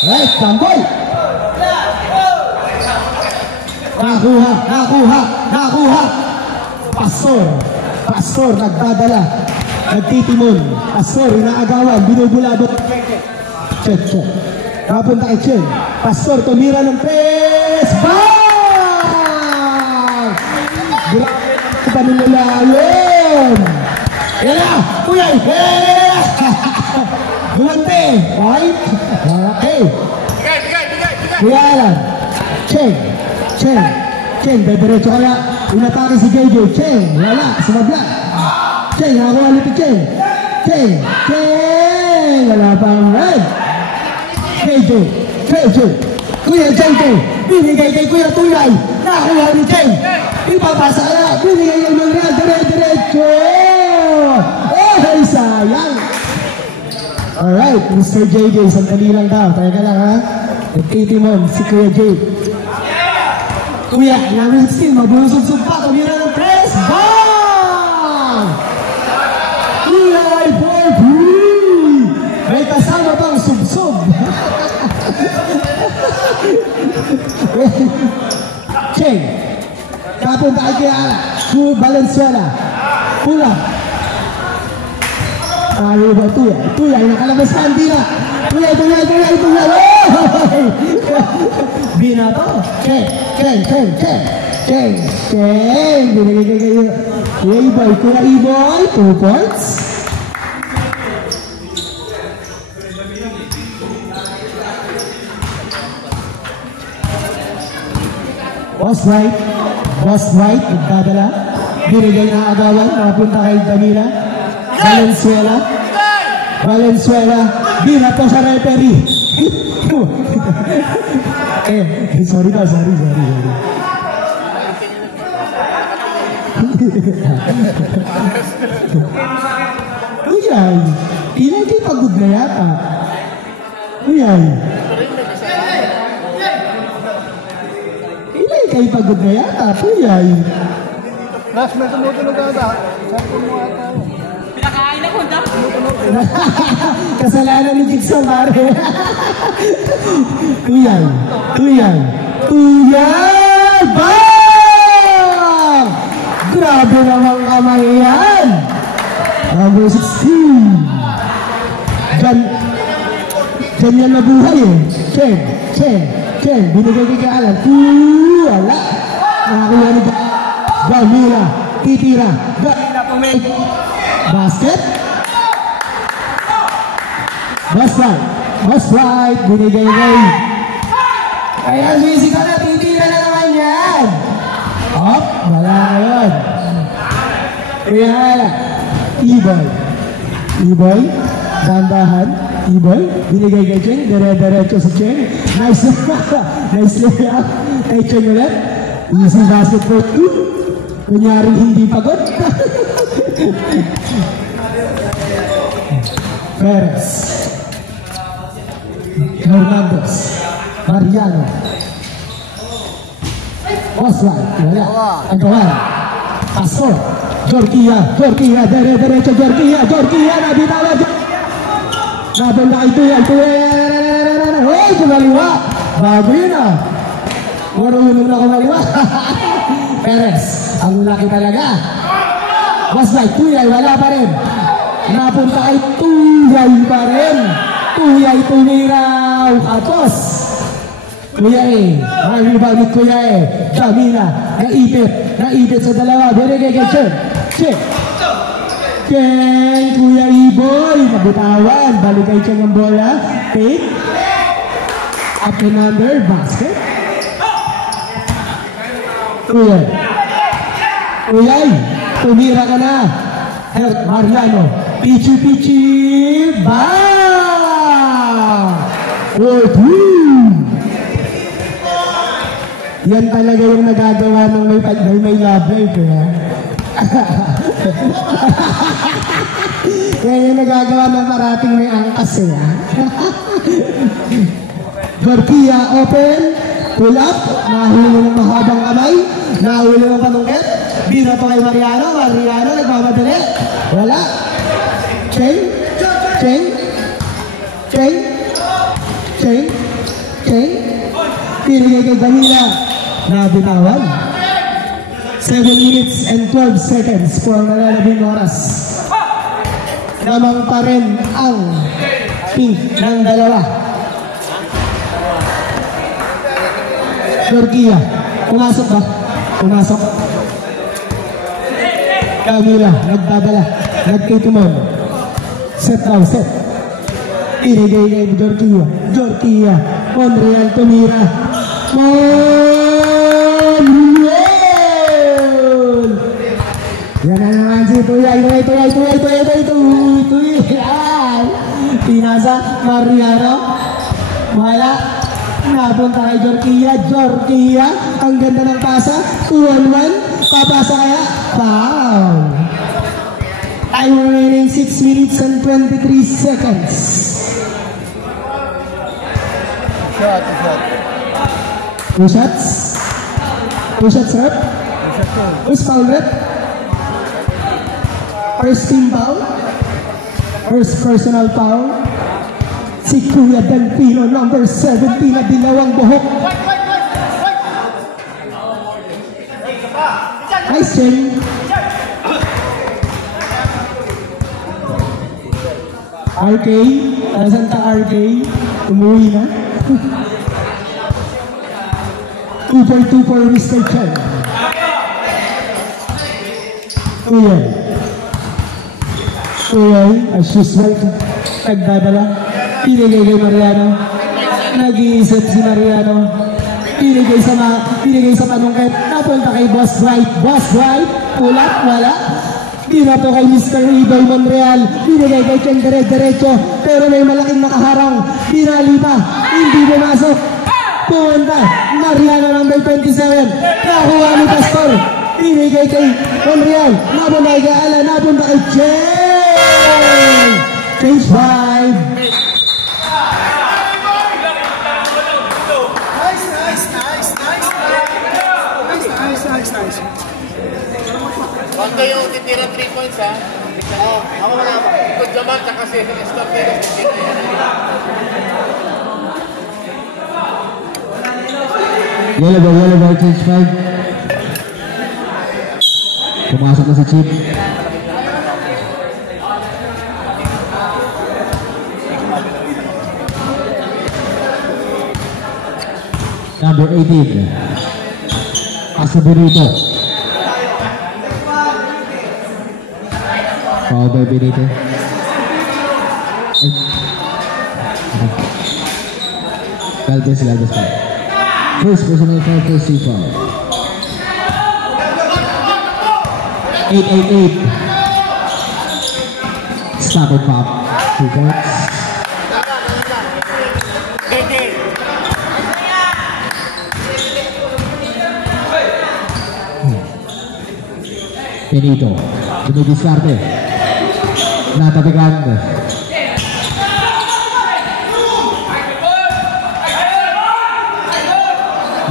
Right, tambol. Nakuha. Pastor, nagdadala. Nagtitimon. Pastor, inaagawan, binubulabot. Check. Napunta kay Chen. Pastor, tumira ng press. Bang! Grabe pa nilalayon. Yan na, kuya. Gulante. Right? Okay. Kuya Alan. Cheng, diretso kaya. Inatake si JJ. Cheng, wala, sumabla. Cheng, nakakuha ulit si Cheng. Wala pang red. JJ. Kuya JJ, binigay kay Kuya Tuyay. Nakakuha ni Cheng. Ipapasa na, binigay kay Monreal. Diretso. Sayang. Alright, Mr. JJ, sandali lang daw. Teka lang ha. Nagtitimon si Kuya J. Kuya, namin still, mabulusog-sog pa. Tumira ng press. Bang! Kuya, may kasama pang sub-sub. Cheng. Kapunta kay Kuya Valenzuela. Pula. Ayaw ba Tuyay, nakalabasan, tira. Tuyay. Bina to. Cheng. Binigay Kuya Iboy, 2 points. Was right, nagdadala. Binigay na agawan, napunta kay Danila. Valenzuela, bina po sa referee. Sorry. Uyay, inay kayo pagod na yata. Uyay. Inay kayo pagod na yata. Uyay. Last na tumutunog ata. Pinakain ako na. Kasalanan ni Jigsaw, pare. Tuyay. Bang! Grabe naman kamay yan. Number 16. Diyan yan nabuhay eh. Cheng. Binigay kay Alan. Wala. Nakakuha ni Gamila. Titira. Basket. That's right. Binigay kay. Kaya busy ka na. Titira na naman yan. Up. Wala na yun. Kaya Iboy. Dandahan. Iboy. Binigay kay Cheng. Diretso si Cheng. Nice layup. Kay Cheng ulit. Easy basket for 2. Kunyari hindi pagod. Perez. Hernandez. Mariano. Oswald. Wala. Agawan. Pastor. Jorquilla. Diretso Jorquilla. Nabitawa. Nabunda kay Tuyay. Hey, kumaliwa. Bago yun ah. Marunong na kumaliwa. Perez. Ang laki talaga. Oswald. Tuyay. Wala pa rin. Napunta kay Tuyay pa rin. Tuyay tumiraw. Kapos. Kuya ang rebound ni Kuya Jamila. Naipit sa dalawa. Binigay kay Cheng. Kuya Iboy. Nabitawan. Balik kay Cheng ang bola. Take. Up and under. Basket. Kuya. Tumira ka na. Mariano. Pichi. Bang! 4-2. Yan talaga yung nagagawa ng may love life. Yan yung nagagawa ng parating may angkas. Jorquilla open. Pull up, nahuli ng mahabang kamay, nahuli ng panungkit, binato kay Mariano, nagmamadali, wala. Cheng, pinigay kay Danila, nabitawan. 7 minutes and 12 seconds for nalalabing oras. Namang pa rin ang pink ng dalawa. Georgia, pumasok ba? Pumasok. Camila, nagdadala. Nagkitumon. Set daw, set. Pinigay kay Georgia. Monreal tumira. Yan na naman si Tuyay. Pinasa, Mariano. Wala. Napunta kay Georgia. Ang ganda ng pasa. 2-on-1. Papasa kaya. Foul. Time remaining 6 minutes and 23 seconds. Shot. Two shots rep. Who's foul rep? First team foul. First personal foul. Si Kuya Delfino, number 17 na dilawang buhok. Nice Chen. RK, nasan ka RK? Umuwi na. 2 for Mr. Chen. Tuyay, as usual, nagdadala. Pinigay kay Mariano. Nag-iisip si Mariano. Pinigay sa panungkit. Napunta kay Boss Bright. Pull up, wala. Binato kay Mr. Iboy Monreal. Pinigay kay Chen diretso. Pero may malaking nakaharang. Pinali pa. Hindi pumasok. Pumunta. Mariano number 27. Nakuha ni Pastor. Pinigay kay Monreal. Napunta kay Alan. Napunta kay Chen. Change 5. Nice. Wanda yung titira 3 points ha. Ako wala ba? Ikot jaman tsaka si stop nila. Yellow ball, change 5. Pumasok na si Chip. Number 18. Asa Benito. Foul by Benito. Galvez foul. First personal foul for C foul. 8-8-8. Stop and pop. 2 points. Benito, dumidiskarte. Natabigan.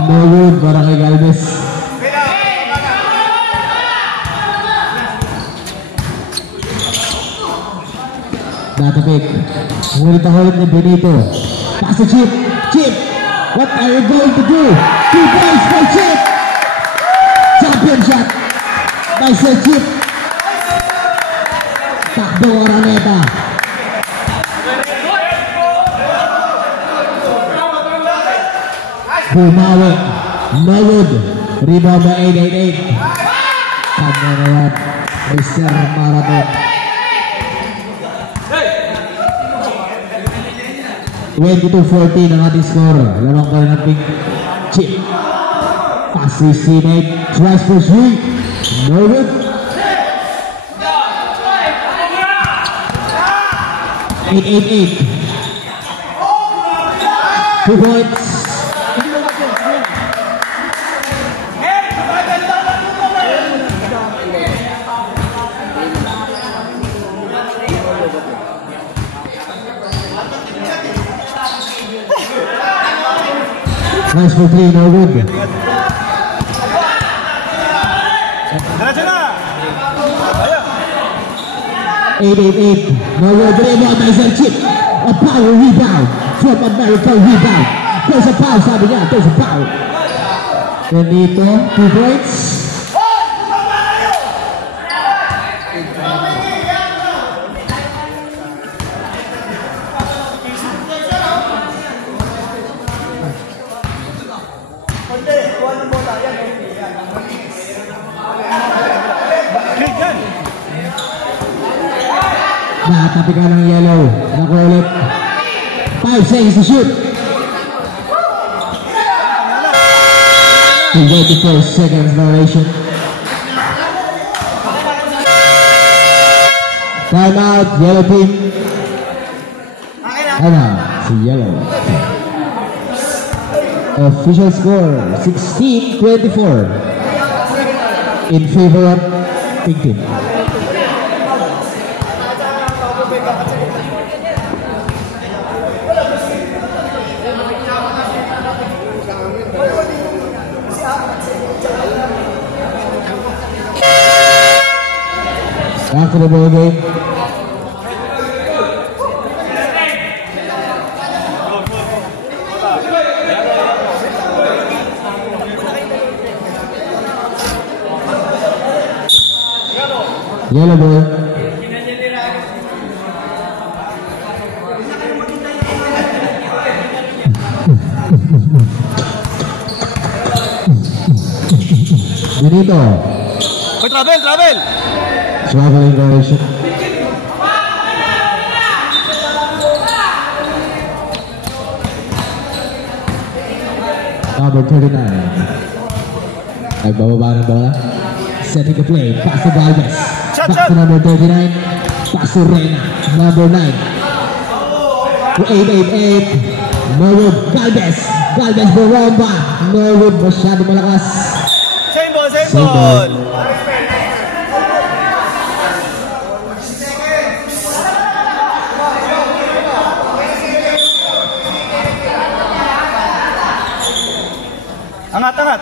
No good para kay Galvez. Natabig. Ngulit ni Benito. Pass to Chip. What are you going to do? 2 points by Chip. Champion shot. By Sir Chip. Takbo Araneta. Bumawi. Mayud. Rebound by 8-8-8. Kanya na yan. Mr. Marathon. 22-14 ang ating score. Larong ka rin natin Chip. Pass receive. Tries for 3. No good. 8-8-8. 2 points. Nice for 3, no good. Diretso na! Ayan! 8-8-8. No good. Rebound by Zerchik. A power rebound from American rebound. There's a foul, sabi niya. There's a foul. Benito, 2 points. Nakatapi ka ng yellow. Nakuha ulit. 5 seconds to shoot. 24 seconds violation. Time out, yellow team. Ano? Si yellow. Official score 16-24 in favor of pink team. After the ball game. Yellow ball. Benito. Hoy, travel! Traveling violation. Number 39. Nagbababa ng bola. Setting the play. Pass to Galvez. Back to number 39. Pass to Reyna. Number 9. To 8-8-8. Norwood. Galvez. Galvez Boromba. Norwood masyado malakas. Same ball! Angat!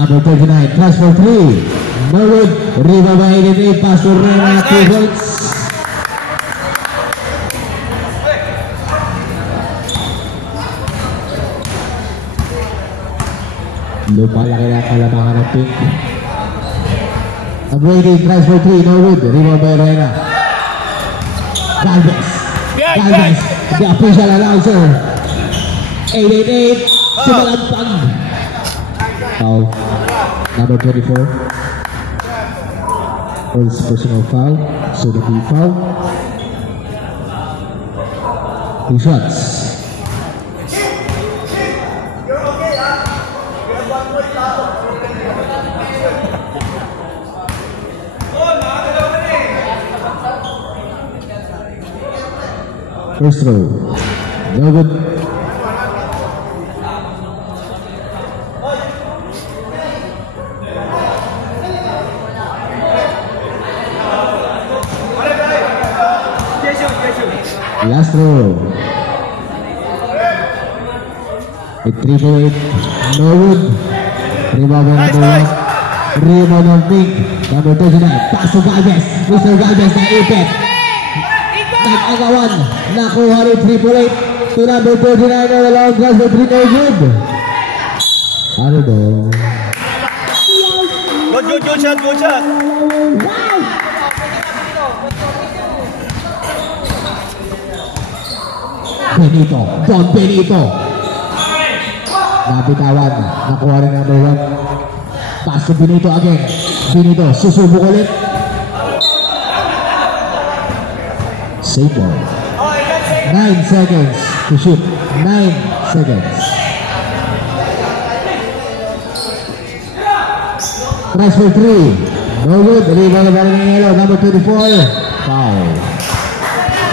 Number 39, pass for 3. Norwood, Riva by 88, pass to Reyna, 2 points. Lupa laki na kalamangan ng pink. Number 18, pass for 3, Norwood, Riva by Reyna. Galvez, the official announcer. 8-8-8, sumalampag. Foul. Number 24. First personal foul. So the B foul. 2 shots. First throw. No good. Last throw. A 3-8. Norwood. Rebound number 1. Rebound of Pink. Number 39. Pass to Galvez. Mr. Galvez na ipit. Nag-agawan. Nakuha rin 3-8. To number 39 on the long pass for 3 no good. Ano daw? Good shot! Benito, Don Benito. Nabitawan, nakuha rin number 1. Pass to Benito again. Benito, susubok ulit. Save ball. 9 seconds to shoot. 9 seconds. Press for 3. No good. Rebound by Reyna, number 24. Foul.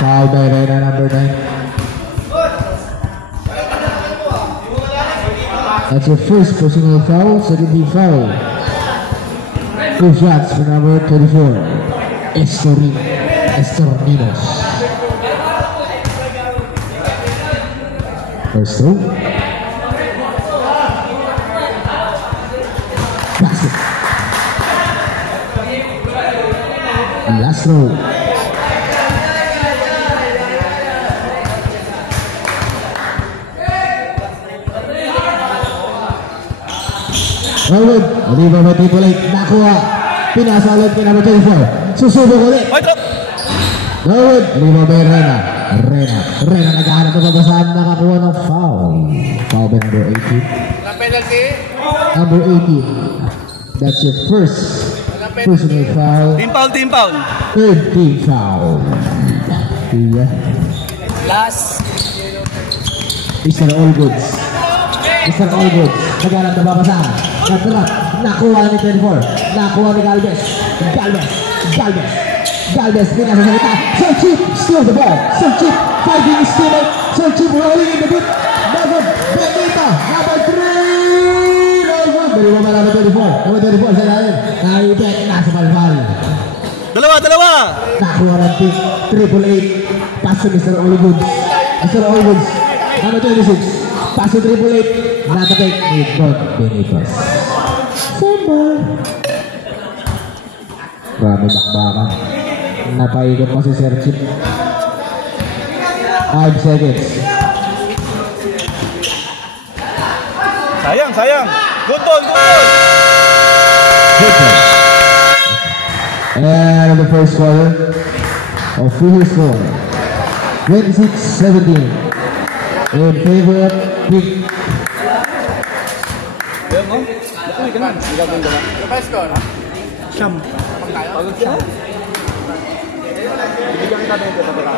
Foul by Reyna, number 9. That's your first personal foul, second team foul. 2 shots for number 24. Estorninos. First throw. Last row. Norwood, Oliver Matipulate, nakuha. Pinasa ulit kay number 24. Susubok ulit. Point drop. Norwood, Oliver by Rena. Rena naghahanap ng babasahan, nakakuha ng foul. Foul by number 18. Walang penalty. Number 18. That's your first personal foul. Team foul, team foul. Third team foul. Yeah. Last. Mr. Allgoods. Mr. Allgoods. Naghanap ng babasahan. Natrap. Nakuha ni 24. Nakuha ni Galvez. Galvez. Pinasa sa kita. So cheap. Steal the ball. So cheap. Fighting his teammate. So cheap. Rolling in the deep. David Benita. Number 3. Allgood. Dari bawah number 24. Number 24 sa ilalim. Naibet. Nasa palpal. Dalawa. Nakuha ng team. 888. Pass to Mr. Allgoods. Mr. Allgoods. Number 26. Pass to 888. Natapik ni God Benitas. Simple. Grabe bakbakan. Napaikot pa si Sir Chip. 5 seconds. Sayang. Good ball. Good ball. And the first quarter of full score. 26-17. In favor of Pink. Ano ba score? Siyam. Pagod siya. Bibigyan kita 20 pa pala.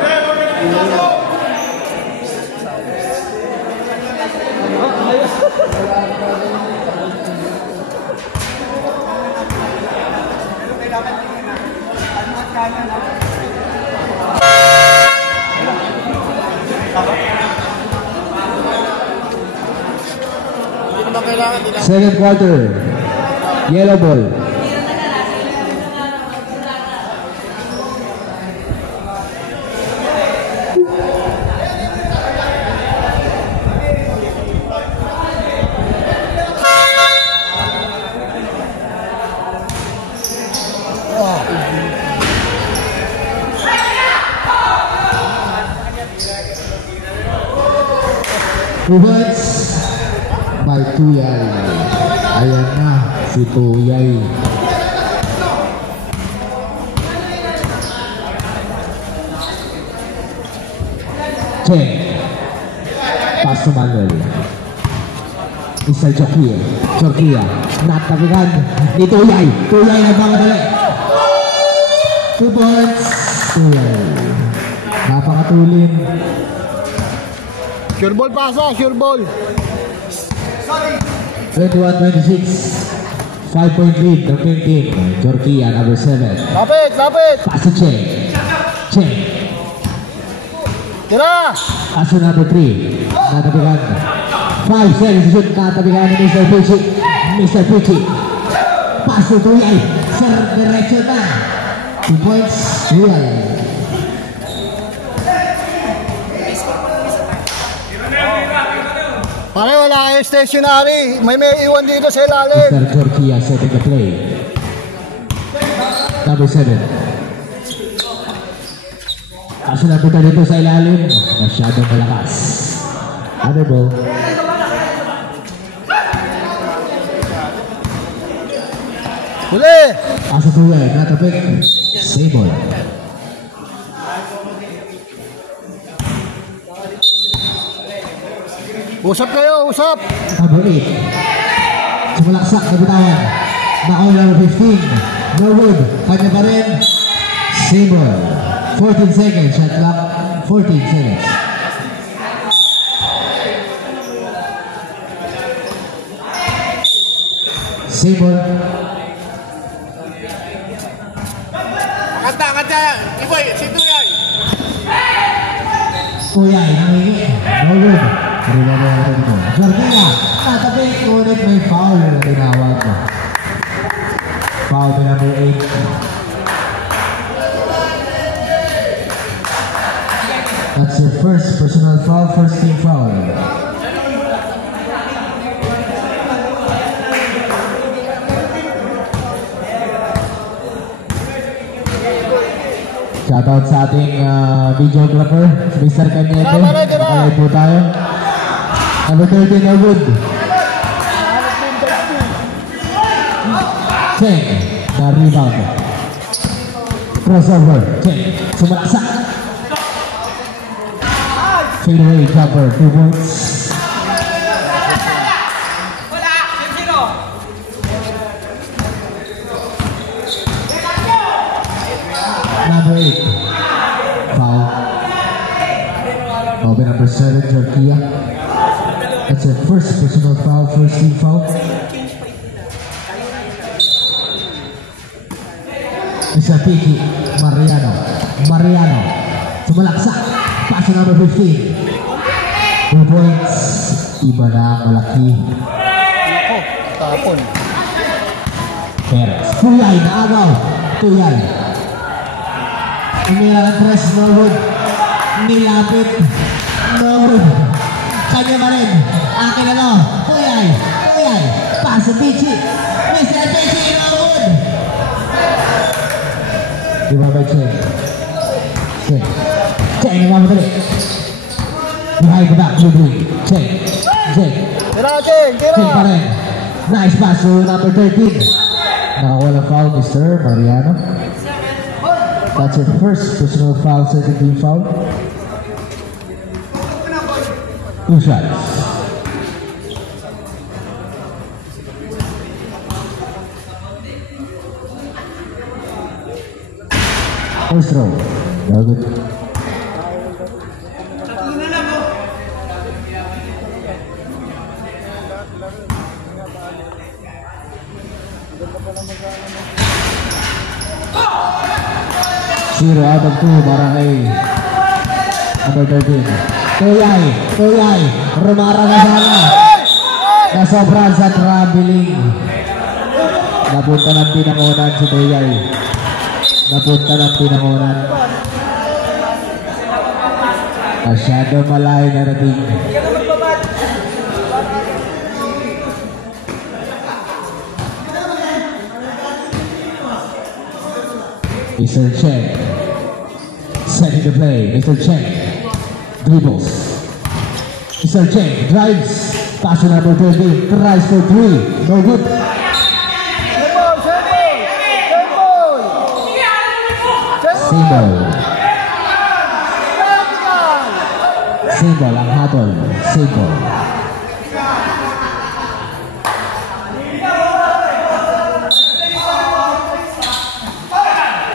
Second quarter. Yellow ball. Rubens by Tuyay. Ayan na si Tuyay. Cheng. Pass to Manuel. Isa Jorquia. Natabigan ni Tuyay. Tuyay na pangatali. 2 points. Tuyay. Napakatulin. Sure ball pasa, sure ball. 21-26. 5-point lead, the pink team. Jorquia, number 7. Lapit. Pass to Cheng. Tira. Pass to number 3. Natabigan. 5 seconds to shoot. Natabigan ni Mr. Pucci. Pass to Tuyay. Sir, diretso na. 2 points. Tuyay. Pare, wala kayo stationary. May iwan dito sa ilalim. Mr. Jorquia setting the play. Number 7. Kaso napunta dito sa ilalim. Masyadong malakas. Other ball. Huli. Kaso Tuyay. Natapik. Save ball. Usap kayo, usap. Number 8. Sumalaksak na bitawan. Nakaw number 15. Norwood. Kanya pa rin. Save ball. 14 seconds. Shot clock. 14 seconds. Save ball. Kanta. Iboy, si Tuyay. Tuyay. Nangingi. Norwood. Jorquia. Natapik. Ngunit may foul na tinawag. Foul to number 8. That's your first personal foul, first team foul. Shoutout sa ating videographer, si Mr. Cañete. Nakalive po tayo. Number 13, Elwood. Cheng, the rebound. Crossover, Cheng, sumalaksak. Fadeaway jumper, 2 points. Number 8, foul. Open number 7, Jorkia. That's a first personal foul, first team foul. Isa Piki, Mariano. Sumalaksak. Pass to number 15. 2 points. Iba na ang malaki. Tapon. Perez. Tuyay, naagaw. Tuyay. Umila ng tres, Norwood. Nilapit. Norwood. Kanya pa rin. Akin na no. Tuyay. Pass to Pichi. Mr. Pichi, Norwood. Diba ba Cheng? Cheng naman madali. Behind the back, Ludwig. Cheng. Tira, Cheng, tira. Cheng pa rin. Nice pass to number 13. Nakawalang foul, Mr. Mariano. That's your first personal foul, second team foul. 2 shots. First throw. Very good. Zero out of 2 para kay number 13. Tuyay. Rumara na sana. Nasobran sa traveling. Napunta ng pinangunan si Tuyay. Masyado malayo na natin. Mr. Cheng. Setting the play. Mr. Cheng. Dribbles. Mr. Cheng drives. Pass to number 13. Tries for 3. No good. Single ang hatol. Single.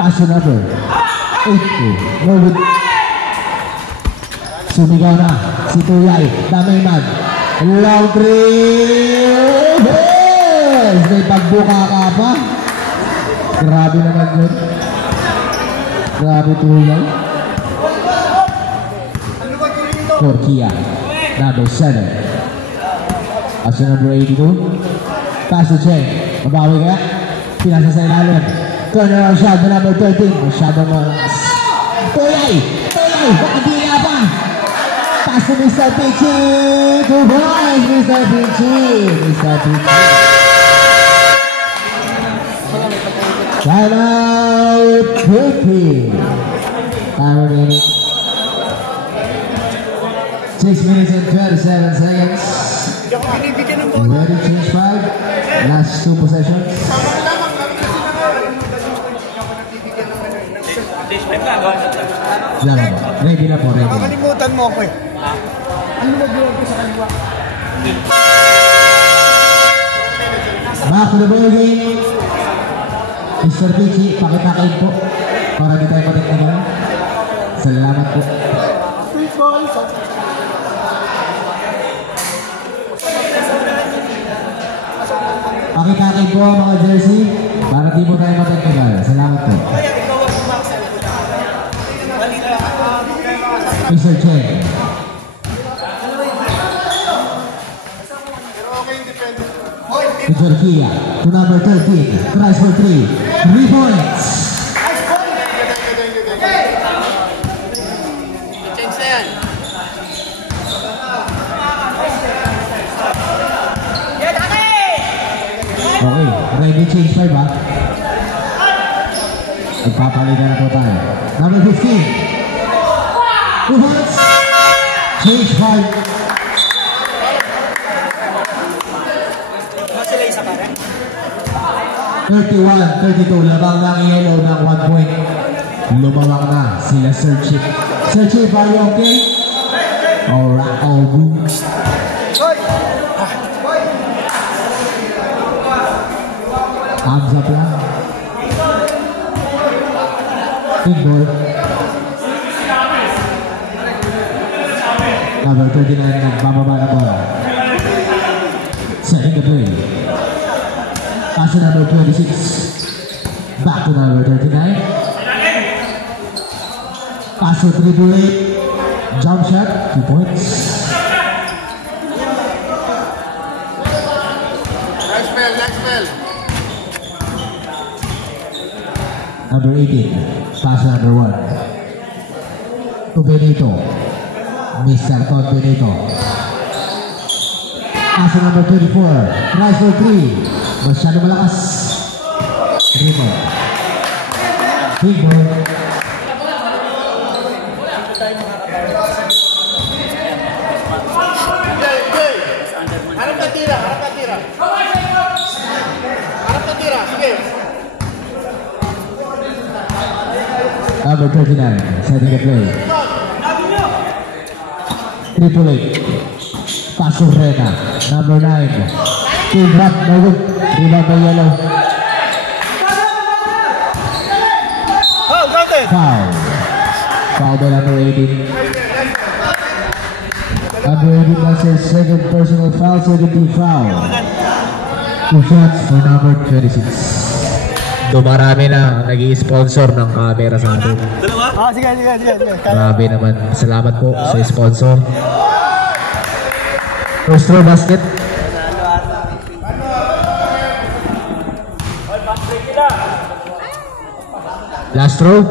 Pass to number 8. Norwood. Sumigaw na si Tuyay. Damay man. Long three. Yes! May pagbuka ka pa. Grabe naman yun. Grabe Tuyay. Jorkia. Number 7. Pass to number 82. Pass to Cheng. Mabawi kaya. Pinasa sa ilalim. Turnaround shot to number 13. Masyadong malas. Tuyay! Makadila pa! Pass to Mr. Pichi! 2 points, Mr. Pichi! Time out! 50. Time remaining. 6 minutes and 27 seconds. Ready, change 5. Last 2 possessions. Ready na po, ready. Nakalimutan mo ako eh. Ano nag-iwan ko sa kaliwa? Back to the ball game. Mr. Pichi, pakitakain po para di tayo patiktigan. Salamat po. Pakitakain po mga jersey para di po tayo patiktigan. Salamat po. Mr. Cheng. To Jorkia, to number 13, tries for 3 points. Change na yan. Okay, ready change 5 ha? Nagpapalitan na po tayo. Number 15. Movements. Change 5. 31-32. Labang ng yellow ng 1 point. Lumawak na sila Sir Chip. Sir Chip, are you okay? Alright, all good. Arms up lang. Big ball. Number 39 nagbababa na bola. Setting the play. Pass to number 26. Back to number 39. Pass to 3-8. Jump shot, 2 points. Next bell. Number 18, pass number 1. To Benito. Mr. Todd Benito. Pass number 24. Tries for 3. Masyado malakas. Rebound. Big ball. Harap ka tira. Sige. Number 39, setting the play. 3-8. Pass to Rena. Number 9. Team drop, no good. Rebound by yellow. Foul. Foul by number 18. Number 18, that's his second personal foul, 17 foul. 2 shots for number 26. Dumarami na nag-i-sponsor ng camera sa atin. Sige. Grabe naman. Salamat po sa sponsor. First row basket. Last row.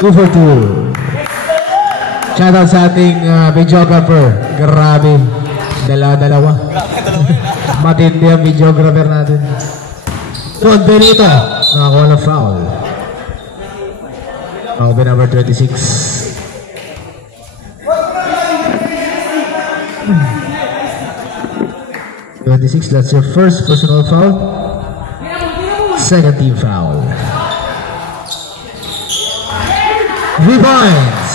2 for 2. Shoutout sa ating videographer. Grabe. Dalawa. Matindi ang videographer natin. Todd Benito. Nakakuha na foul. Foul by number 26. That's your first personal foul. Second team foul. 3 points.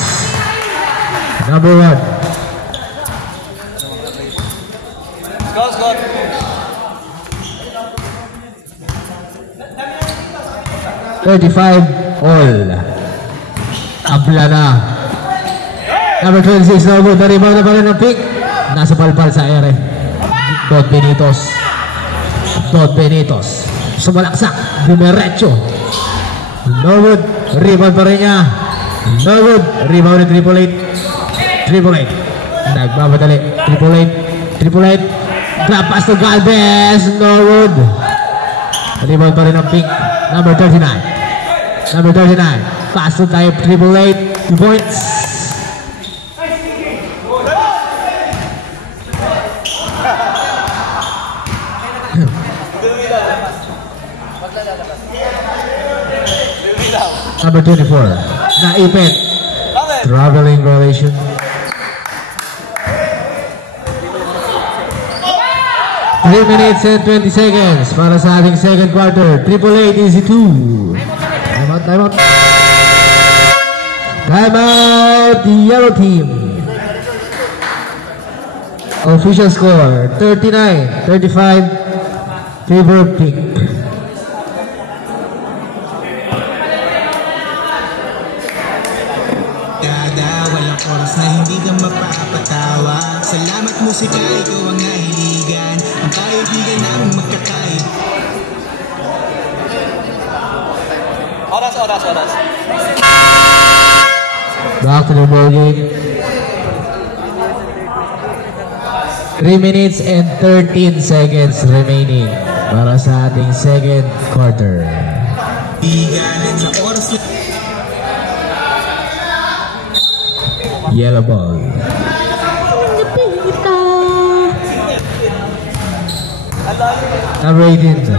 Number 1. Go. 35 all. Tabla na. Number 26 na good. Na-rebound na pala ng pick. Nasa palpal sa ere. Todd Benitos. Sumalaksak. Dumiretso. Norwood. Rebound pa rin niya. Norwood. Rebound ni 888. Nagmamadali. 888. Drop pass to Galvez. Norwood. Rebound pa rin ang pick. Number 39. Pass to type 888. 2 points. Number 24. Naipit. Traveling violation. Three minutes and 20 seconds para sa ating second quarter. 888 easy 2. Time out. The yellow team. Official score 39-35 favor pink. Walang oras na hindi ka mapapatawa. Salamat musika, ikaw ang nahiligan. Ang kaibigan namin magkakay. Oras. Back to the ball game. 3 minutes and 13 seconds remaining para sa ating second quarter. Biganan sa oras na Yellow ball. Number 18.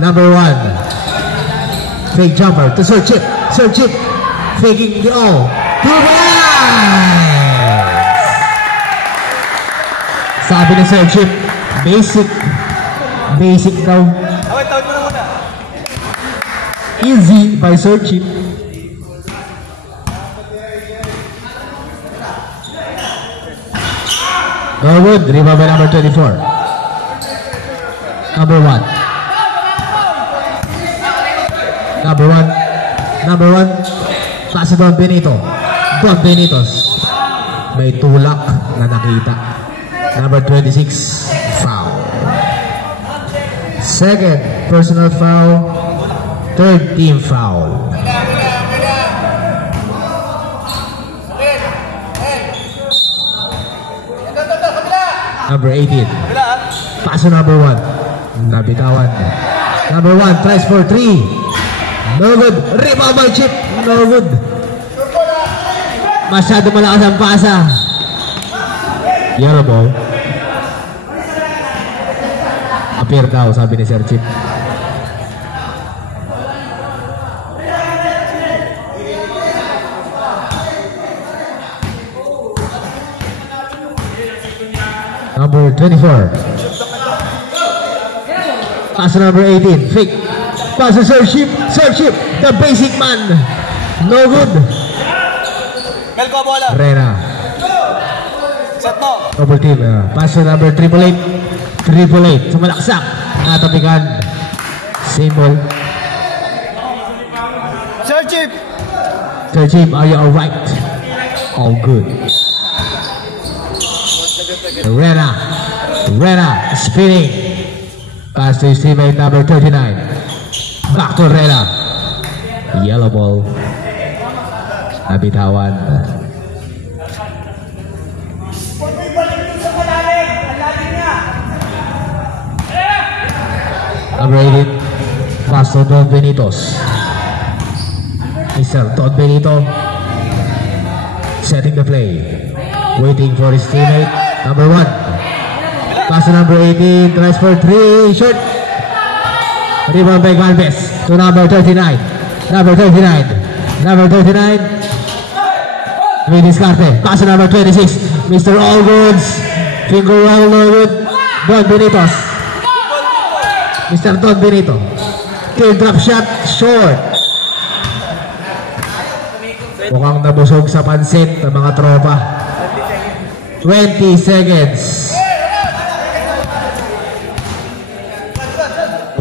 Number 1. Fake jumper to Sir Chip. Sir Chip faking the all. 2 points! Sabi ni Sir Chip, basic daw. Easy by Sir Chip. Norwood, rebound by number 24. Number 1. Number 1. Pass Don Benito. Don Benitos. May tulak na nakita. Number 26. Foul. Second personal foul. Third team foul. Number 18. Pass number 1. Nabitawan. Number 1 tries for 3. No good. Rebound by Chip. No good. Masyado malakas ang pasa. Yellow ball. Appear daw, sabi ni Sir Chip. Number 24. Pass number 18. Fake. Pass to Sir Chip. Sir Chip, the basic man. No good. Melko bola. Rena. Set mo. Double team. Pass to number 888. Sumalaksak. Natapikan. Same ball. Sir Chip. Sir Chip, are you alright? All good. Rena spinning. Pass to his teammate number 39. Back to Rena. Yellow ball. Nabitawan. Number 18. Pass to Don Benitos. Mr. Don Benito setting the play. Waiting for his teammate. Number 1. Pass to number 18. Tries for 3. Short. Rebound by Galvez to number 39. Number 39. With Discarte. Pass to number 26. Mr. Allgoods. Finger well, Allgood. Don Benitos. Mr. Don Benito. Teardrop shot. Short. Mukhang nabusog sa pansit ng mga tropa. 20 seconds.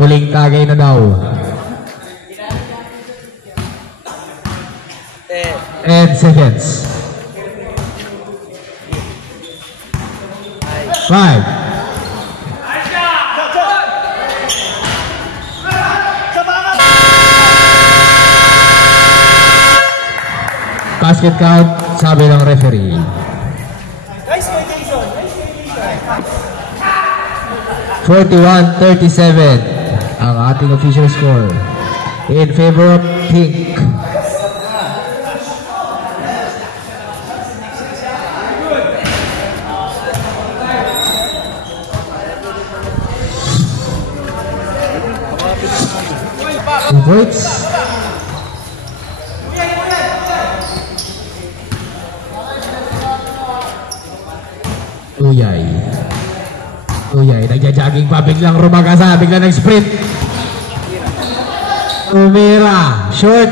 Huling tagay na daw. 10 seconds. 5. Basket count, sabi ng referee. 41-37 ang ating official score in favor of Pink. Votes. Uyay, nagja-jogging pa, biglang rumagasa, biglang nag-sprint. Umira, short.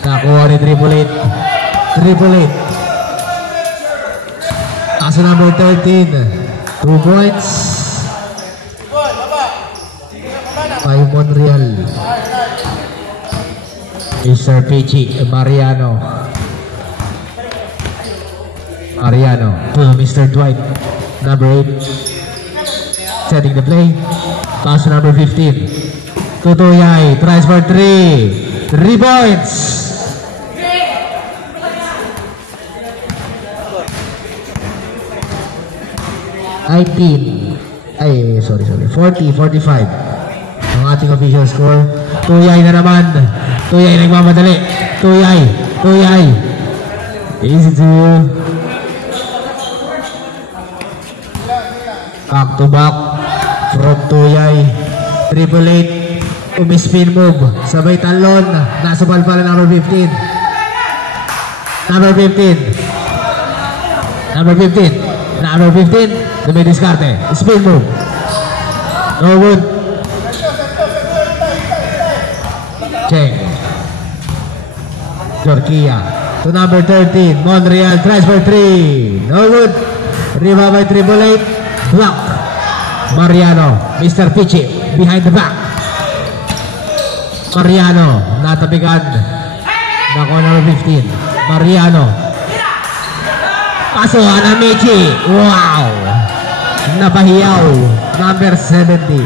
Nakuha ni Triple 8. Kaso number 13, 2 points. 5 Monreal. Mr. Pichi Mariano to Mr. Dwight. Number 8 setting the play. Pass to number 15 to Tuyay. Tries for 3 points. Sorry 40-45 ang ating official score. Tuyay na naman. Tuyay nagmamadali. Tuyay easy to back to back From Tuyay. Triple 8. Umispin move. Sabay talon. Nasa palpala number 15. Number 15. Number 15. Number 15. Dumidiskarte. Spin move. No good. Check. Jorquilla. To number 13. Montreal tries for 3. No good. Rebound by Triple 8. Block. Mariano. Mr. Pichi. Behind the back. Mariano. Natabigan. Nako number 15. Mariano. Paso Anamichi. Wow. Napahiyaw. Number 70.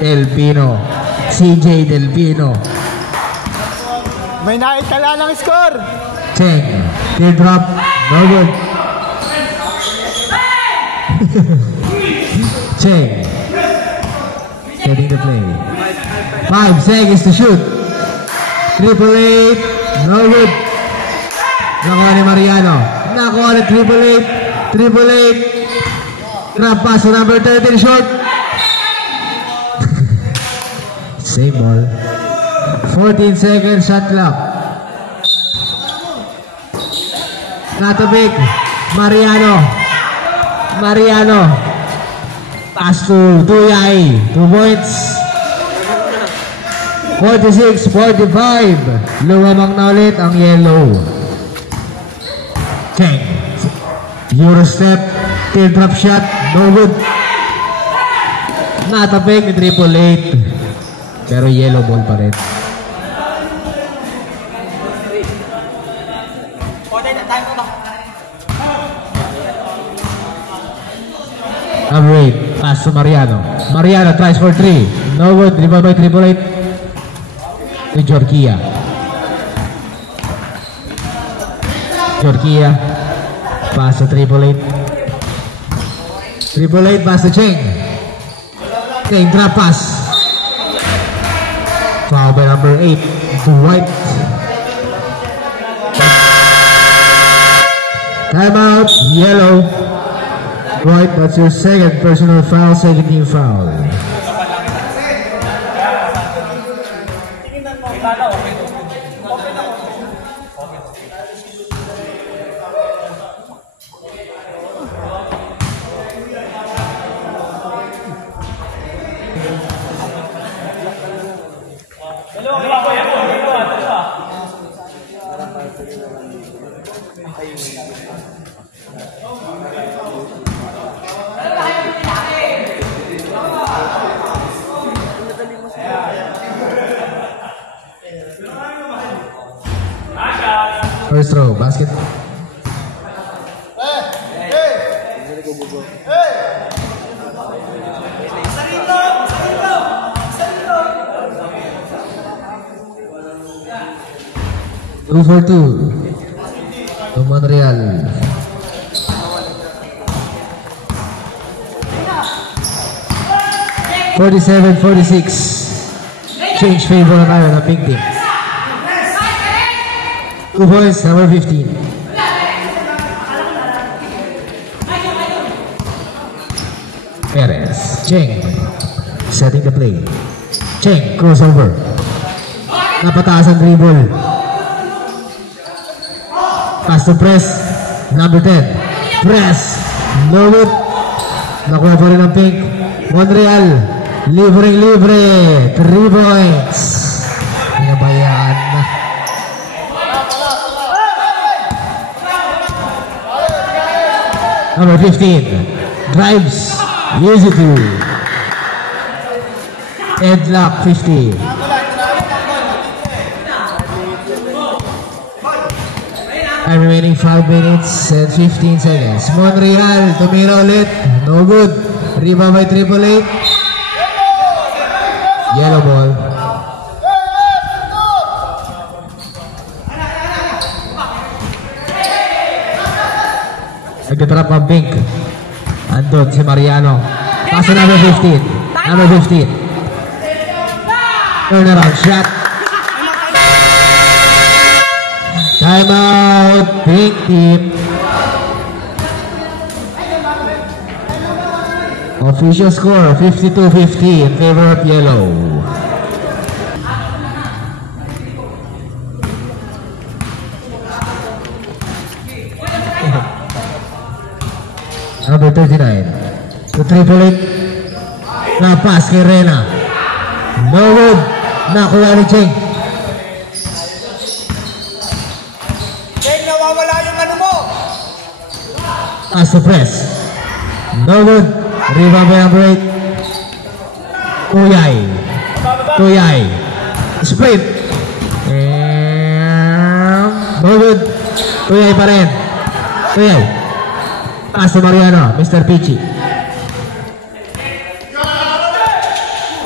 Delpino. CJ Delpino. May naitala ng score. Check. Teardrop. No good. Check. Setting the play. 5 seconds to shoot. Triple 8. No good. Nakuha ni Mariano. Nakuha ni Triple 8. Triple 8. Grab pass to number 13. Short. Same ball. 14 seconds shot clock. Natabig. Mariano. Mariano. Pass to Tuyay. 2 points. 46-45. Lumamang na ulit ang yellow. Check. Euro step. Teardrop shot. No good. Natabig ni Triple 8. Pero yellow ball pa rin. Number 8, pass to Mariano. Mariano tries for 3. No good. Rebound by Triple 8. To Jorquilla. Jorquilla. Pass to Triple 8. Triple 8 pass to Cheng. Cheng drop pass. Foul by number 8. To White. Timeout. Yellow. White, that's your second personal foul, second team foul. First row, basket. Two for two. To Montreal. $47-46. Change favor na tayo ng pink team. 2 points, number 15. Perez. Cheng. Setting the play. Cheng, crossover. Napataas ang dribble. Pass to press. Number 10. Press. No good. Nakuha pa rin ang pink. Montreal. Libreng-libre. 3 points. Pinabayaan na. Number 15. Drives. Easy to. Headlock 50. And remaining 5 minutes and 15 seconds. Montreal. Tumira ulit. No good. Rebound by Triple 8. Yellow ball. Nagtatrap ang pink. Andun si Mariano. Pass to number 15. Number 15. Turnaround shot. Timeout. Pink team. Official score 52-50 in favor of yellow. Number 39 to triple it. Na pass kay Rena. No good. Nakuha ni Cheng. Cheng, nawawala yung ano mo. Pass to press. No good. Rebound by number 8. Tuyay. Tuyay. Split. And no good. Tuyay pa rin. Tuyay. Pass to Mariano. Mr. Pichi.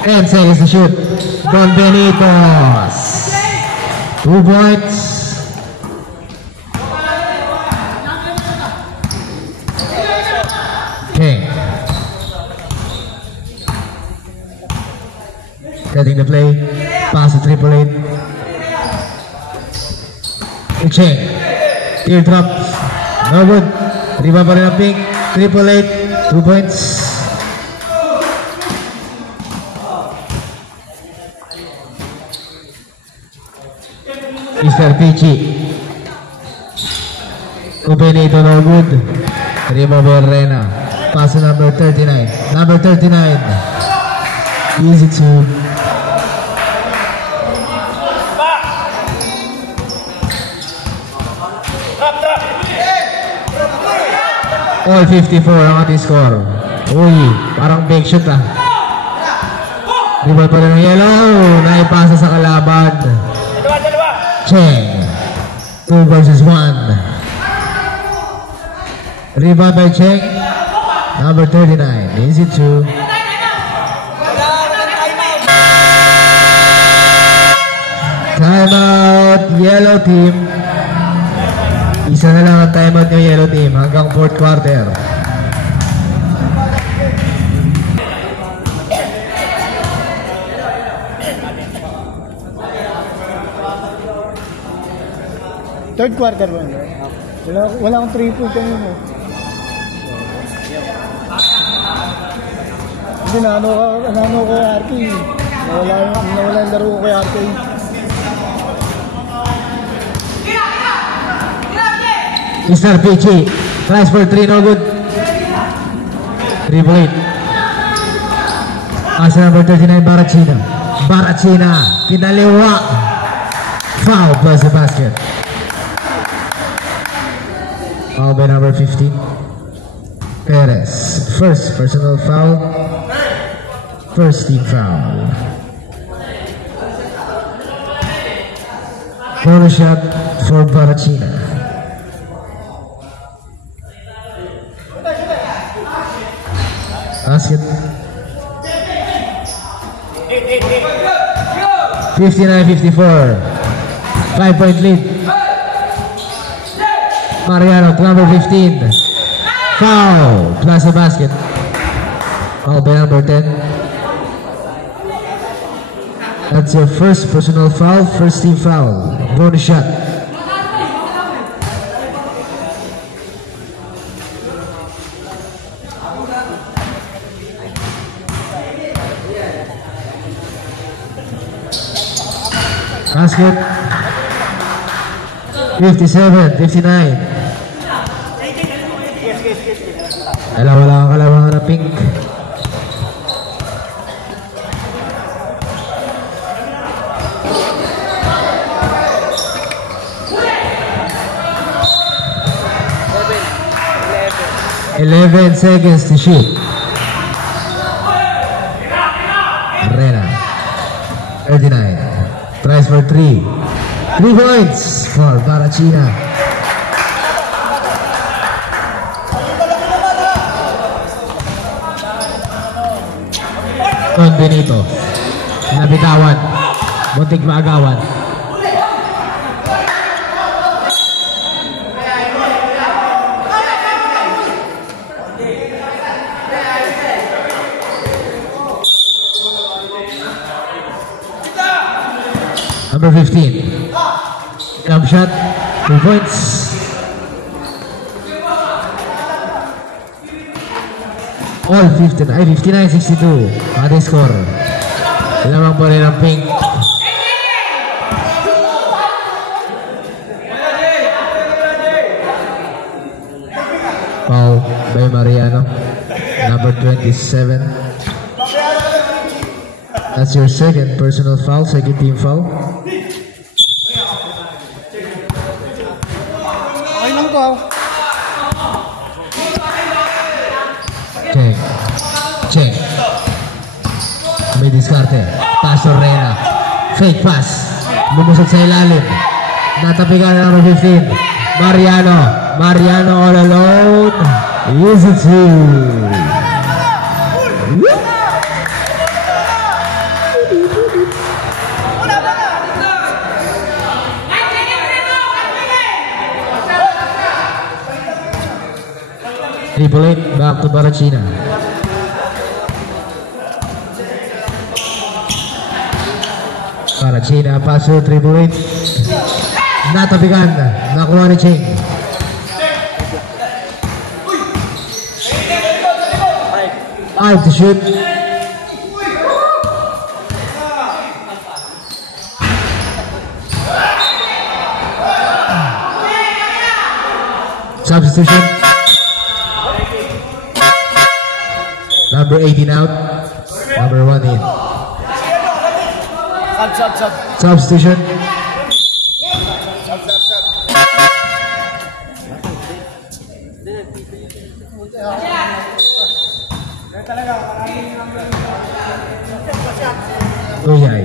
And seconds to shoot. Don Benitos. 2 points. Okay. Setting the play. Pass to triple eight. Cheng. Teardrop. No good. Rebound pa rin ang pink. Triple eight. 2 points. Mr. Pichi. Benito, no good. Rebound by Rena. Pass to number 39. Number 39. Easy to. All 54 ang ating score. Uy, parang big shot ah. Rebound pa rin ng yellow. Naipasa sa kalaban. Cheng. 2 versus 1. Rebound by Cheng. Number 39. Easy to. Timeout, yellow team. Isa na lang ang timeout ng yellow team hanggang 4th quarter. Third quarter ba? Wala akong 3 point kanina. Hindi naano ko kay RK. Nawala yung laro ko kay RK. Mr. Pichi, tries for 3, no good. Triple 8. Asa number 39, Barachina. Barachina, kinaliwa. Foul plus the basket. Foul by number 15. Perez, first personal foul. First team foul. Corner shot for Barachina. Basket. 59-54. 5-point lead. Mariano, number 15. Foul. Plus a basket. Foul by number 10. That's your first personal foul. First team foul. Bonus shot. Basket. 57-59. Dalawa lang ang kalabangan na pink. Eleven seconds to shoot. Rena. 39. Tries for 3. 3 points for Barachina. Don Benito. Nabitawan. Muntik maagawan. Number 15. Jump shot. 2 points. All 59-62. Ating score. Lamang pa rin ang pink. Foul by Mariano. Number 27. That's your second personal foul, second team foul. Okay lang to. Check. May diskarte. Pass Orrena. Fake pass. Lumusot sa ilalim. Natapigan na number 15. Mariano all alone. Easy two. Triple eight, back to Barachina. Barachina, pass to triple eight. Natapigan, nakuha ni Cheng. Out to shoot. Substitution. Number 18 out. Number 1 in. Sub. Substitution. Uyay.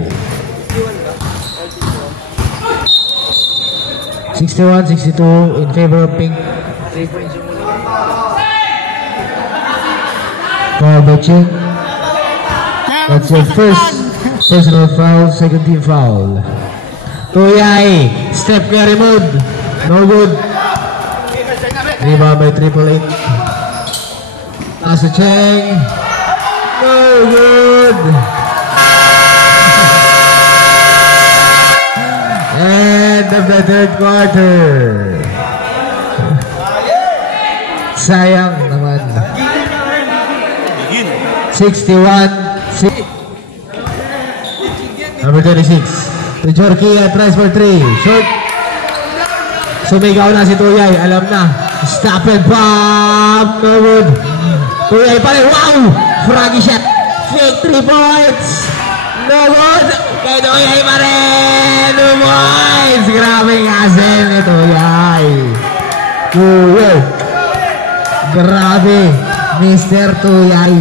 61-62 in favor of pink. Foul by Ching. That's your first personal foul, second team foul. Uyay. Step carry mode. No good. Rebound by triple eight. Pass to Cheng. No good. End of the third quarter. Sayang naman. 61. Number 26. To Jorkia, tries for 3. Short. Sumigaw na si Tuyay. Alam na. Stop and pop. No good. Tuyay pa rin. Wow! Froggy shot. Fake 3 points. No good. Kay Tuyay pa rin. 2 points. Grabe nga sin ni Tuyay. Tuyay. Grabe. Mr. Tuyay.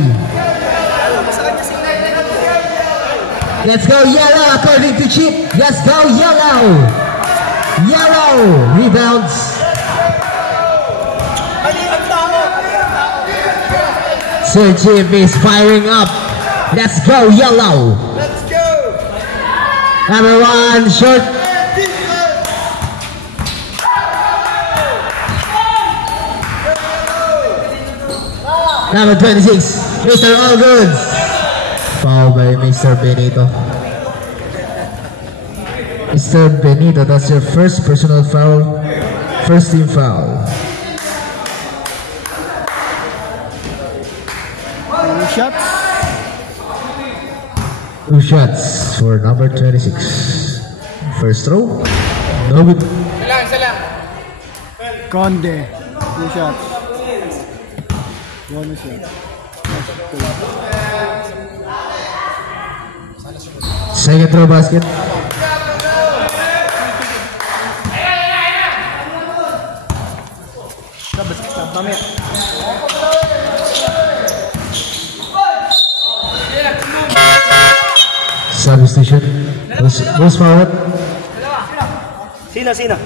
Let's go yellow according to Chip. Let's go yellow. Yellow rebounds. Sir Chip is firing up. Let's go yellow. Let's go! Number 1 short. Number 26, Mr. Allgoods. Foul by Mr. Benito. Mr. Benito, that's your first personal foul, first team foul. Shots. 2 shots for number 26. First throw, no good. Salang. Conde. 2 shots. 1 shot. Second throw basket. Substitution. Who's forward? Sino?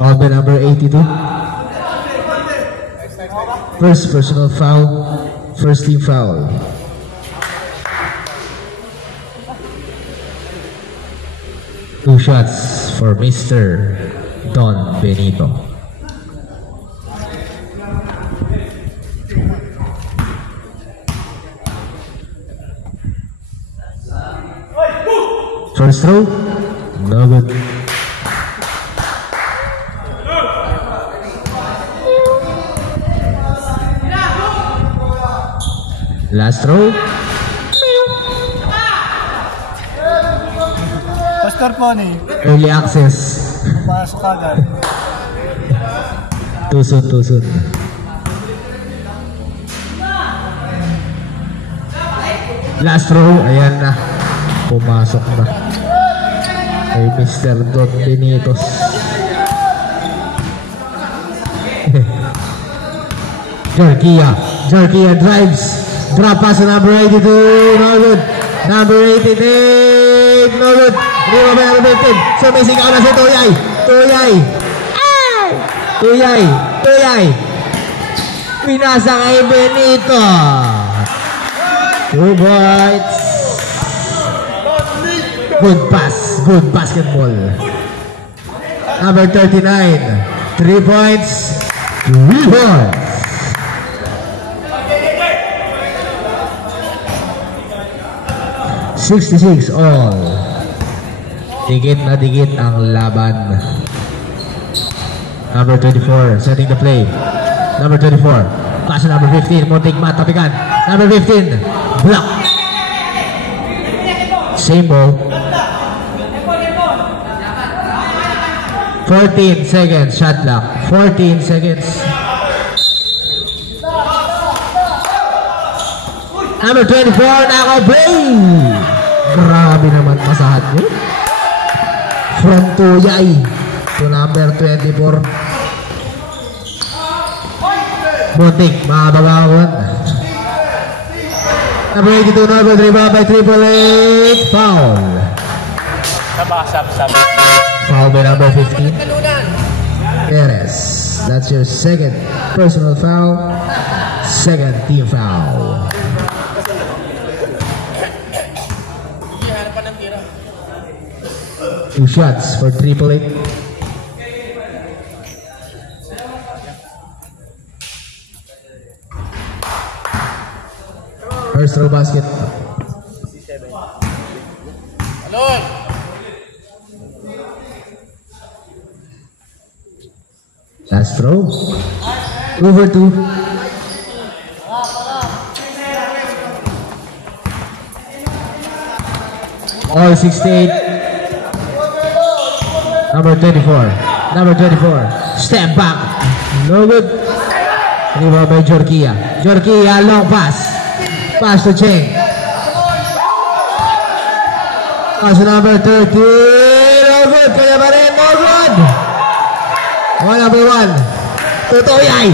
All by number 82. First personal foul, first team foul. Two shots for Mr. Don Benito. First throw, no good. Last throw. Pastor Pony. Early access. Pasok agad. Too soon. Last throw. Ayan na. Pumasok na. Kay Mr. Don Benitos. Jorkia drives. Drop pass to number 82. No good. Number 88. No good. Rima by number 15. So missing out na si Tuyay. Tuyay. Pinasa kay Benito. 2 points. Good pass. Good basketball. Number 39. 3 points. 3 points. 66 all. Digit na digit ang laban. Number 24 setting the play. Number 24 pass to number 15. Muntik matapikan. Number 15 block. Same ball. 14 seconds shot clock. 14 seconds. Number 24 naka-play. Grabe naman masahat nyo. From Tuyay to number 24. Muntik, makabagawan. Number 82, number 3 by Triple H. Foul. Foul by number 15. Perez. That's your second personal foul. Second team foul. Two shots for Triple H. First row basket. Alon! Last throw. Over 2. All 68. Number 24. Number 24. Step back. No good. Rebound by Jorkia. Jorkia, long pass. Pass to Cheng. Pass to number 13. No good. Kaya pa rin. No good. Number 1. To Tuyay.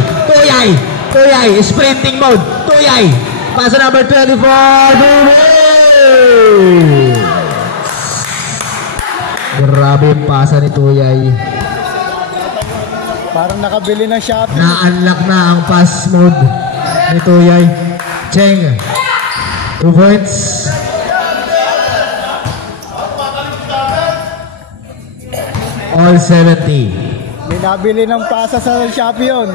Sprinting mode. Tuyay. Pass to number 24. Grabe yung pasa ni Tuyay. Parang nakabili ng Shopee. Na-unlock na ang pass mode ni Tuyay. Cheng. 2 points. All 70. Binabili ng pasa sa Shopee yun.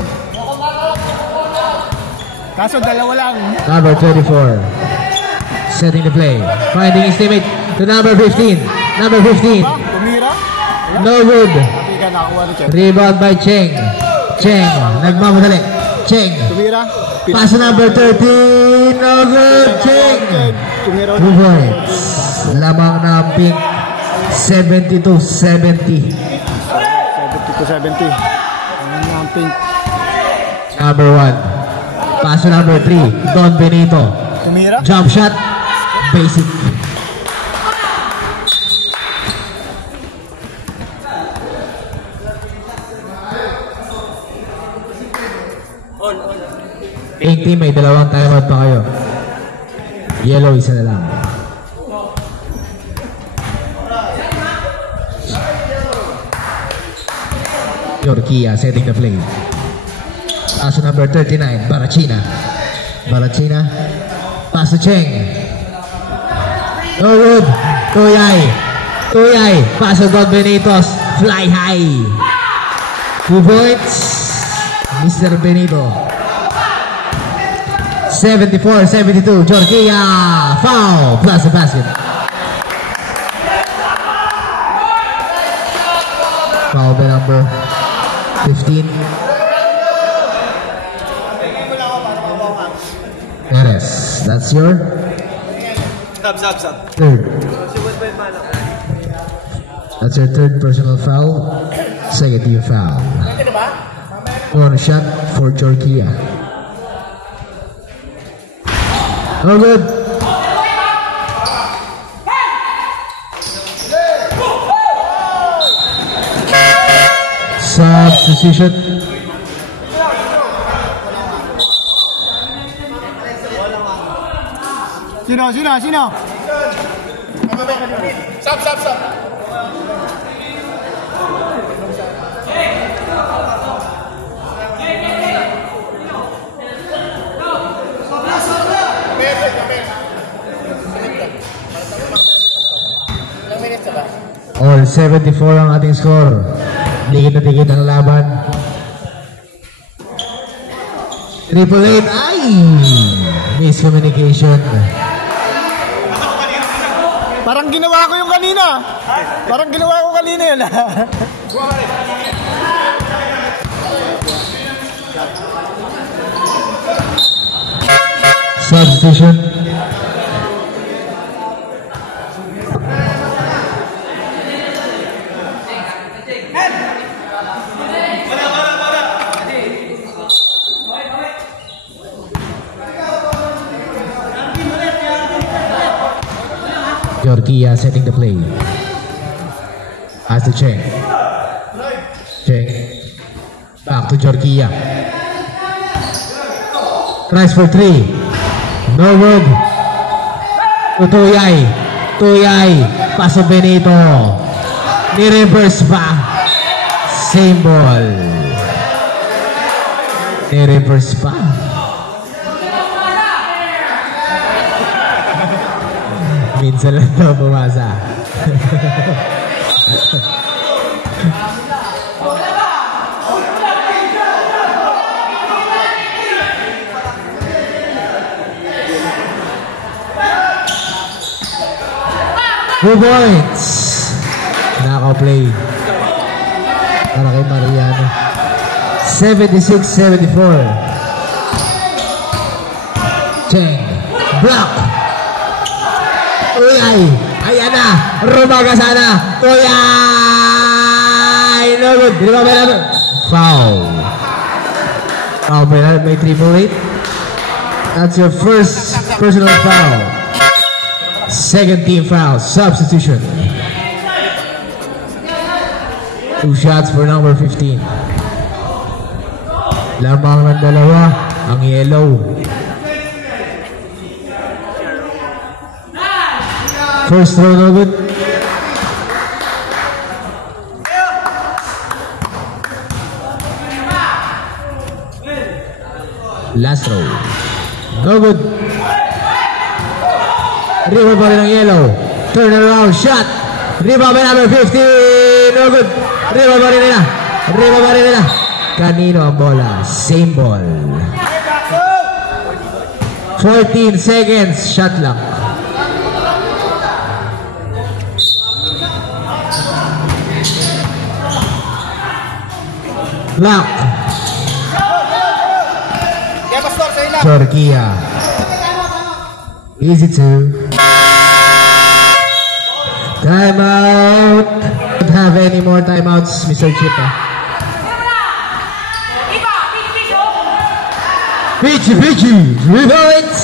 Kaso dalawa lang. Number 24. Setting the play. Finding his teammate to number 15. Number 15. Tumira. No good. Hindi ka nakakuha ni Cheng. Rebound by Cheng. Cheng. Nagmamadali. Cheng. Tumira. Pass number 13. No good. Cheng. Tumira. 2 points. Lamang na ang pink. 72-70. 70-70. Ang pink. Number 1. Pass number 3. Don Benito. Tumira. Jump shot. Basic. Team, may dalawang timeout pa kayo. Yellow, isa na lang. Jorkia setting the play. Pass to number 39, Barachina. Pass to Cheng. No good. Tuyay. Pass to Don Benitos. Fly high. 2 points. Mr. Benito. 74-72. Jorkia. Foul. Plus the basket. Foul by number 15. Perez. That's your Sub. third. That's your third personal foul. Second team foul. One shot for Georgia. No good. Substitution. Sino? Sub. All 74 ang ating score. Dikit na dikit ang laban. 888. Ay! Miscommunication. Parang ginawa ko yung kanina. Yun. Substitution. Georgia setting the play. As to Cheng. Back to Georgia. Tries for three. No good. To Tuyay. Paso Benito. Ni-reverse pa. Same ball. Ni-reverse pa. Minsan lang daw bumasa. Two points. Naka-play. Para kay Mariano. 76-74. Cheng. Block. Tuyay. Ayan na. Rumaga sana. Tuyay. No good. Di ba ba naman? Foul. Foul ba naman? May 3-8. That's your first personal foul. Second team foul. Substitution. 2 shots for number 15. Lamang ng dalawa. Ang yellow. First throw, no good. Last throw. No good. Rebound pa rin ang yellow. Turn around shot. Rebound by number 15. No good. Rebound pa rin nila. Kanino ang bola? Same ball. 14 seconds. Shot lang. Block. Georgia. Easy two. Timeout. Don't have any more timeouts, Mr. Chita. Pichi. 3 points.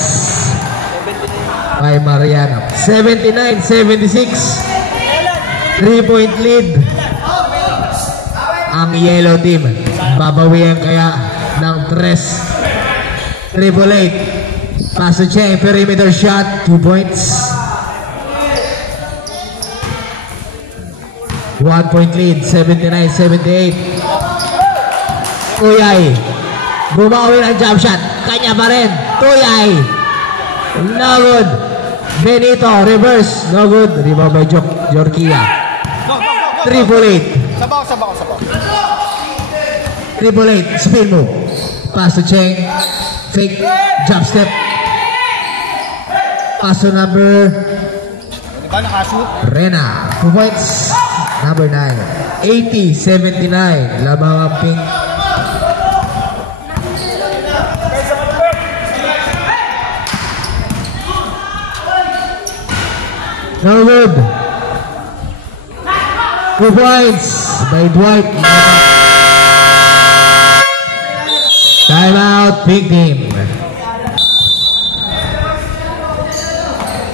By Mariano. 79-76. 3-point lead. Ang yellow team. Babawian kaya ng 3-8. Pass to Cheng. Perimeter shot. 2 points. 1 point lead. 79-78. Tuyay. Bumawi ng jump shot. Kanya pa rin. Tuyay. No good. Benito. Reverse. No good. Rebound by Georgia. 3-8. Sabaw. 3-8. Spin move. Pass to Cheng. Fake. Jump step. Pass to number Rena. 2 points. Number 9. 80-79. Labang ang pink. No good. 2 points by Dwight. Timeout, big team.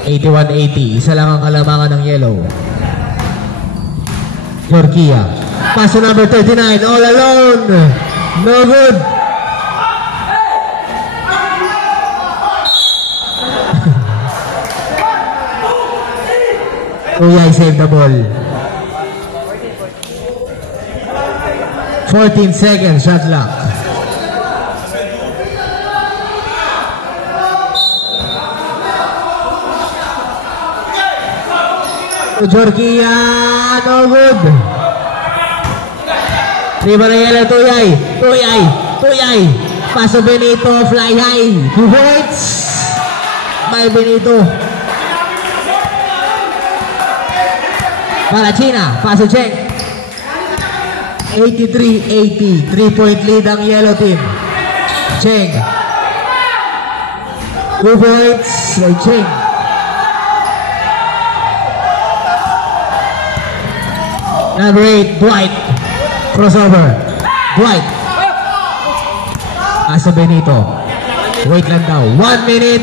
81-80. Isa lang ang kalamangan ng yellow. Georgia. Pass to number 39. All alone. No good. Uyay save the ball. 14 seconds shot clock. Georgia, no good. Ribarayala, Tuyay. Paso Benito, fly high. 2 points by Benito. Para China, paso Cheng. 83-80. 3-point lead ang yellow team. Cheng. 2 points by Cheng. Number 8, Dwight. Crossover. Dwight. Asa Benito. Wait lang daw. 1 minute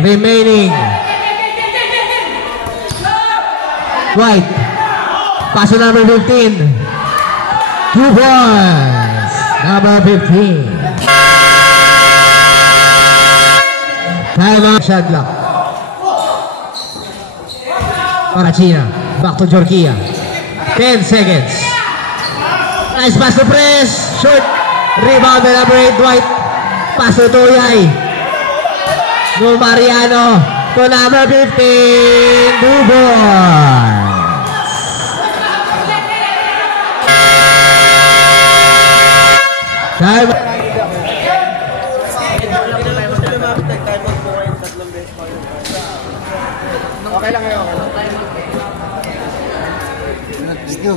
remaining. Dwight. Paso number 15. 2 points. Number 15. Time out. Shot clock. Para China. Back to Georgia. 10 seconds. Nice pass to press. Short. Rebound by number 8, Dwight. Pass to Tuyay. No Mariano. To number 15. 2 points. Time. Okay lang kayo. Let's go.